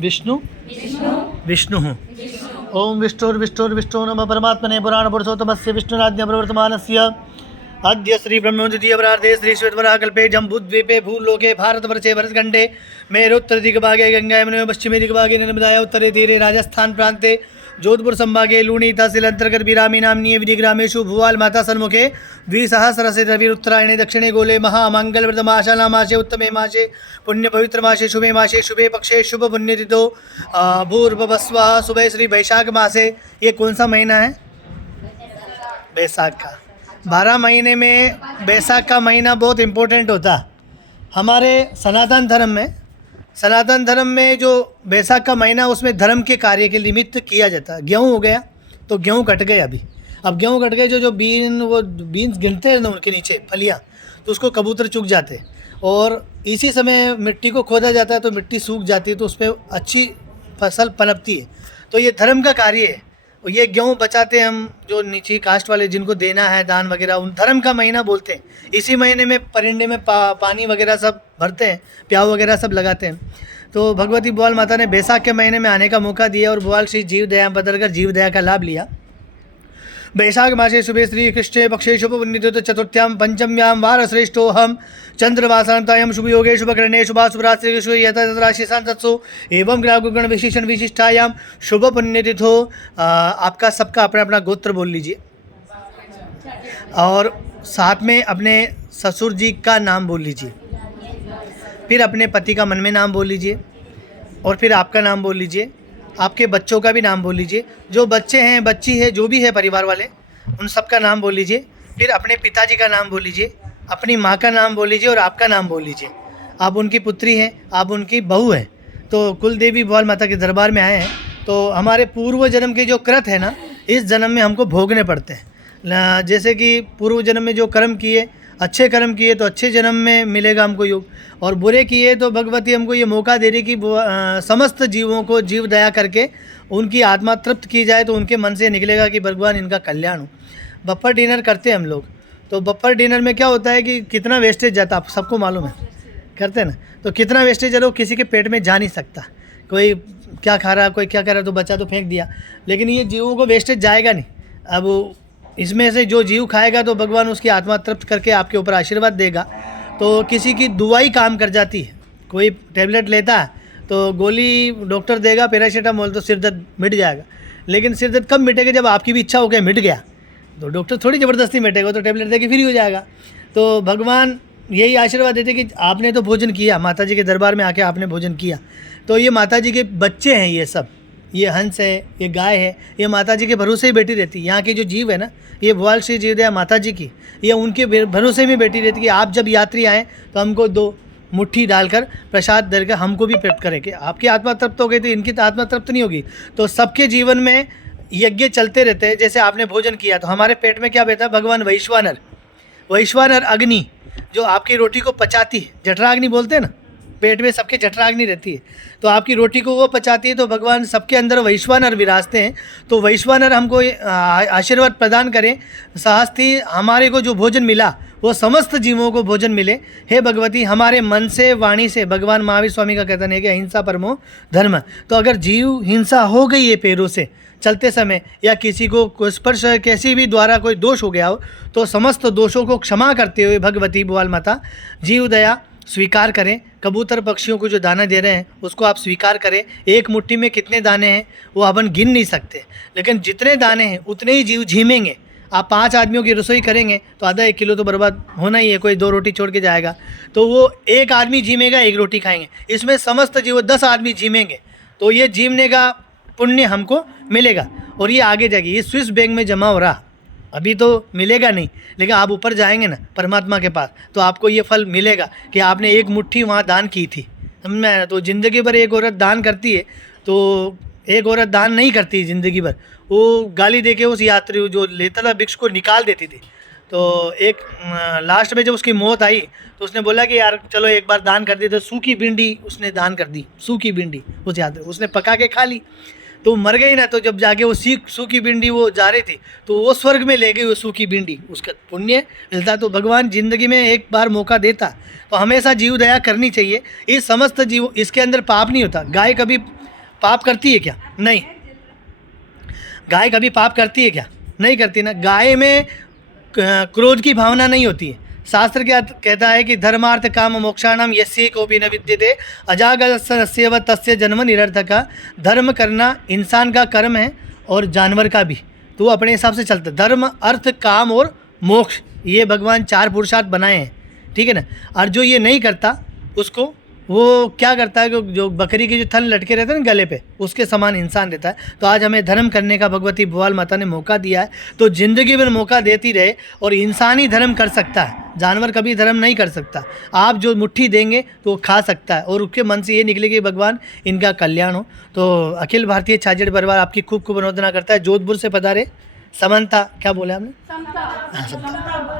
विष्णु विष्णु ओम विष्णुर्विष्णुर्विष्णु नमः परमात्मने पुराणपुरुषोत्तमस्य विष्णुराज्ञ प्रवर्तमानस्य अद्य श्री ब्रह्मोद्दीपरार्धे श्री श्वेतवराहकल्पे जम्बूद्वीपे भूलोके भारतवर्षे भरतखण्डे मेरुत्तर दिग्भागे गंगायमुने पश्चिमे दिग्भागे नर्मदाया उत्तरे तीरे राजस्थान प्रान्ते जोधपुर संभागे लूणी तहसील अंतर्गत बिरामी नाम्नी विधिग्रामेषु भुवाल माता सन्मुखे द्विसहस्रसे रविरुत्तरायणे दक्षिणे गोले महामंगलवृतमाशाला मासे उत्तमे मासे पुण्य पवित्र मासे शुभे मासे शुभे पक्षे शुभ पुण्यतिथो भूर्भुवस्वः सुबह श्री वैशाख मासे। ये कौन सा महीना है? बैसाख का। 12 महीने में बैसाख का महीना बहुत इम्पोर्टेंट होता है हमारे सनातन धर्म में जो बैसाख का महीना उसमें धर्म के कार्य के निमित्त किया जाता है। गेहूँ हो गया तो गेहूँ कट गए अब गेहूँ कट गए जो बीन्स गिनते हैं ना उनके नीचे फलियाँ, तो उसको कबूतर चुग जाते हैं और इसी समय मिट्टी को खोदा जाता है तो मिट्टी सूख जाती है तो उस पर अच्छी फसल पनपती है। तो ये धर्म का कार्य है। ये गेहूँ बचाते हैं हम जो नीची कास्ट वाले जिनको देना है दान वगैरह, उन धर्म का महीना बोलते हैं। इसी महीने में परिंदे में पानी वगैरह सब भरते हैं, प्याव वगैरह सब लगाते हैं। तो भगवती बुआल माता ने बैसाख के महीने में आने का मौका दिया और बुआल श्री जीव दया बदलकर जीव दया का लाभ लिया। बैशाख मासे शुभे श्री कृष्णे पक्षे शुभ पुण्यतिथि चतुर्थ्याम पंचम्याम वार श्रेष्ठोहम चंद्रवासांतायाम शुभ योगे शुभ करणे शुभा शुभरात्रि यथाशि सांसत्सु एवं ग्रागुगण विशेषण विशिष्टायाम शुभ पुण्यतिथो। आपका सबका अपना अपना गोत्र बोल लीजिए और साथ में अपने ससुर जी का नाम बोल लीजिए, फिर अपने पति का मन में नाम बोल लीजिए और फिर आपका नाम बोल लीजिए, आपके बच्चों का भी नाम बोल लीजिए। जो बच्चे हैं बच्ची है जो भी है परिवार वाले उन सब का नाम बोल लीजिए। फिर अपने पिताजी का नाम बोल लीजिए, अपनी माँ का नाम बोल लीजिए और आपका नाम बोल लीजिए। आप उनकी पुत्री हैं, आप उनकी बहू हैं। तो कुल देवी बुआल माता के दरबार में आए हैं तो हमारे पूर्व जन्म के जो कृत है ना इस जन्म में हमको भोगने पड़ते हैं। जैसे कि पूर्व जन्म में जो कर्म किए, अच्छे कर्म किए तो अच्छे जन्म में मिलेगा हमको योग, और बुरे किए तो भगवती हमको ये मौका दे रही कि समस्त जीवों को जीव दया करके उनकी आत्मा तृप्त की जाए तो उनके मन से निकलेगा कि भगवान इनका कल्याण हो। बफर डिनर करते हैं हम लोग, तो बफर डिनर में क्या होता है कि कितना वेस्टेज जाता है आप सबको मालूम है, करते हैं ना। तो कितना वेस्टेज चलो किसी के पेट में जा नहीं सकता, कोई क्या खा रहा कोई क्या कर रहा तो बच्चा तो फेंक दिया, लेकिन ये जीवों को वेस्टेज जाएगा नहीं। अब इसमें से जो जीव खाएगा तो भगवान उसकी आत्मा तृप्त करके आपके ऊपर आशीर्वाद देगा। तो किसी की दुआई काम कर जाती है, कोई टैबलेट लेता है तो गोली डॉक्टर देगा पैरासीटामोल तो सिर दर्द मिट जाएगा, लेकिन सिर दर्द कब मिटेगा जब आपकी भी इच्छा हो गया मिट गया, तो डॉक्टर थोड़ी ज़बरदस्ती मिटेगा, तो टैबलेट देके फ्री हो जाएगा। तो भगवान यही आशीर्वाद देते कि आपने तो भोजन किया, माता जी के दरबार में आके आपने भोजन किया, तो ये माता जी के बच्चे हैं, ये सब, ये हंस है, ये गाय है, ये माता जी के भरोसे ही बैठी रहती है। यहाँ की जो जीव है ना ये भुआल श्री जीव दया माता जी की, ये उनके भरोसे में बैठी रहती है कि आप जब यात्री आएँ तो हमको 2 मुट्ठी डालकर प्रसाद देकर हमको भी प्राप्त करें। कि आपकी आत्मा तृप्त हो गई तो इनकी तो आत्मा तृप्त नहीं होगी। तो सबके जीवन में यज्ञ चलते रहते हैं। जैसे आपने भोजन किया तो हमारे पेट में क्या बैठा, भगवान वैश्वानर अग्नि जो आपकी रोटी को पचाती है, जठराग्नि बोलते हैं ना, पेट में सबके जठराग्नि रहती है, तो आपकी रोटी को वो पचाती है। तो भगवान सबके अंदर वैश्वानर विराजते हैं। तो वैश्वानर हमको आशीर्वाद प्रदान करें, सहस्ती हमारे को जो भोजन मिला वो समस्त जीवों को भोजन मिले। हे भगवती हमारे मन से वाणी से, भगवान महावीर स्वामी का कहना है कि अहिंसा परमो धर्म। तो अगर जीव हिंसा हो गई है पैरों से चलते समय या किसी को स्पर्श किसी भी द्वारा कोई दोष हो गया हो तो समस्त दोषों को क्षमा करते हुए भगवती बुआल माता जीव दया स्वीकार करें। कबूतर पक्षियों को जो दाना दे रहे हैं उसको आप स्वीकार करें। एक मुट्ठी में कितने दाने हैं वो अपन गिन नहीं सकते, लेकिन जितने दाने हैं उतने ही जीव झीमेंगे। आप 5 आदमियों की रसोई करेंगे तो आधा 1 किलो तो बर्बाद होना ही है, कोई 2 रोटी छोड़ के जाएगा तो वो एक आदमी झीमेगा 1 रोटी खाएंगे। इसमें समस्त जीव 10 आदमी झीमेंगे तो ये झीमने का पुण्य हमको मिलेगा और ये आगे जाएगी। ये स्विस बैंक में जमा हो रहा, अभी तो मिलेगा नहीं, लेकिन आप ऊपर जाएंगे ना परमात्मा के पास तो आपको ये फल मिलेगा कि आपने 1 मुट्ठी वहाँ दान की थी। समझ में आया? तो ज़िंदगी भर एक औरत दान करती है तो एक औरत दान नहीं करती ज़िंदगी भर, वो गाली देके उस यात्री जो लेता था भिक्ष को निकाल देती थी। तो एक लास्ट में जब उसकी मौत आई तो उसने बोला कि यार चलो एक बार दान कर दी, तो सूखी भिंडी उसने दान कर दी, सूखी भिंडी उस यात्री उसने पका के खा ली तो मर गई ना। तो जब जाके वो सूखी भिंडी वो जा रही थी तो वो स्वर्ग में ले गई वो सूखी भिंडी, उसका पुण्य मिलता। तो भगवान ज़िंदगी में एक बार मौका देता तो हमेशा जीव दया करनी चाहिए। इस समस्त जीव इसके अंदर पाप नहीं होता। गाय कभी पाप करती है क्या? नहीं। गाय कभी पाप करती है क्या? नहीं करती ना। गाय में क्रोध की भावना नहीं होती है। शास्त्र क्या कहता है कि धर्मार्थ काम मोक्षाणाम यस्य कोपि न विद्यते अजागस्यव तस्य जन्म निरर्थका। धर्म करना इंसान का कर्म है और जानवर का भी, तो अपने हिसाब से चलता। धर्म, अर्थ, काम और मोक्ष, ये भगवान 4 पुरुषार्थ बनाए हैं, ठीक है ना। और जो ये नहीं करता उसको वो क्या करता है कि जो बकरी के जो थन लटके रहते हैं ना गले पे, उसके समान इंसान रहता है। तो आज हमें धर्म करने का भगवती भुवाल माता ने मौका दिया है, तो ज़िंदगी भर मौका देती रहे। और इंसान ही धर्म कर सकता है, जानवर कभी धर्म नहीं कर सकता। आप जो मुट्ठी देंगे तो वो खा सकता है, और उसके मन से ये निकले कि भगवान इनका कल्याण हो। तो अखिल भारतीय छाजेड़ परिवार आपकी खूब खूब अनुमोदना करता है। जोधपुर से पधारे समंता, क्या बोले आपने? हाँ, समता।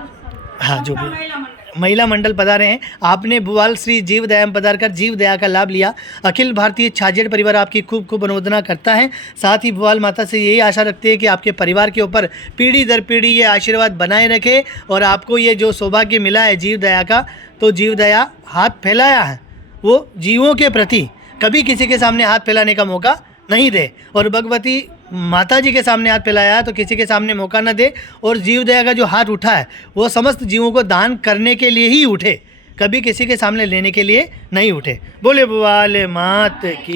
हाँ, जो भी महिला मंडल पधारे हैं। आपने भुवाल श्री जीव दया में पधार कर जीव दया का लाभ लिया। अखिल भारतीय छाजेड़ परिवार आपकी खूब खूब अनुमोदना करता है। साथ ही भुवाल माता से यही आशा रखते हैं कि आपके परिवार के ऊपर पीढ़ी दर पीढ़ी ये आशीर्वाद बनाए रखे, और आपको ये जो सौभाग्य मिला है जीव दया का, तो जीव दया हाथ फैलाया है वो जीवों के प्रति, कभी किसी के सामने हाथ फैलाने का मौका नहीं दे। और भगवती माता जी के सामने हाथ फैलाया है तो किसी के सामने मौका न दे। और जीव दया का जो हाथ उठा है वो समस्त जीवों को दान करने के लिए ही उठे, कभी किसी के सामने लेने के लिए नहीं उठे। बोले भुवाले मात की।